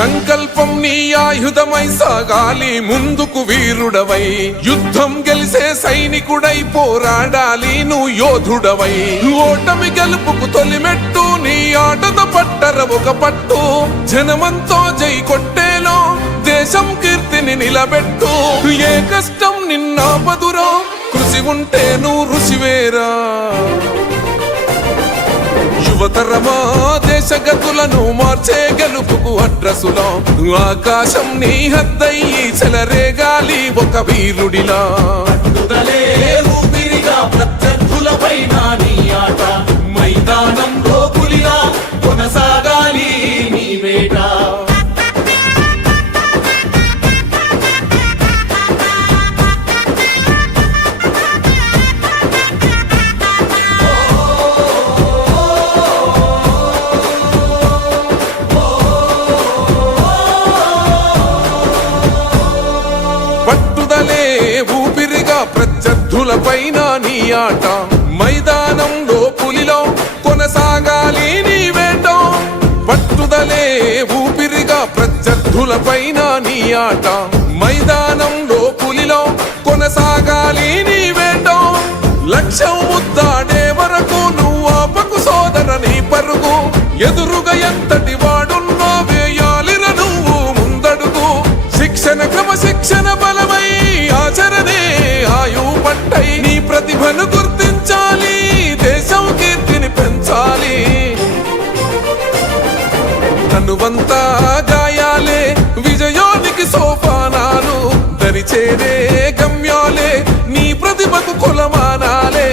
సంకల్పం నీ ఆయుధమై సాగాలి ముందుకు వీరుడవై యుద్ధం గెలిసే సైనికుడై పోరాడాలి నువ్వు యోధుడవై ఓటమి గెలుపుకు తొలిమెట్టు నీ ఆటతో పట్టర ఒక పట్టు జనమంతో జై కొట్టేలో దేశం కీర్తిని నిలబెట్టు ఏ కష్టం నిన్నాపదురో కృషి ఉంటే నువ్వు రుచివేరా యువతరమా దేశ గతులను మార్చే గెలుపుకు అడ్రసులో ఆకాశం నీ హద్దయ్యి చెలరేగాలి ఒక వీరుడిలా ఊపిరిగా ప్రత్యర్థులపైన నీ ఆట మైదానంలో పులిలా కొనసాగాలి నీ వేట ప్రత్యర్థులపైన నీ ఆట మైదానంలో పులిలో కొనసాగాలి నీ వేట పట్టుదలే ఊపిరిగా ప్రత్యర్థులపైన నీ ఆట మైదానంలో పులిలో కొనసాగాలి నీ వేట లక్ష్యం ముద్దాడే వరకు నువ్వు ఆపకు సోదర నీ పరుగు ఎదురుగా ఎంతటి వాడున్నా వేయాలిర నువ్వు ముందడుగు శిక్షణ క్రమశిక్షణ బలమై ఆచరణే ఆయువు పట్టై నీ ప్రతిభను గుర్తించాలి దేశం కీర్తిని పెంచాలి తనువంతా గాయాలే విజయానికి సోపానాలు దరిచేరే గమ్యాలే నీ ప్రతిభకు కొలమానాలే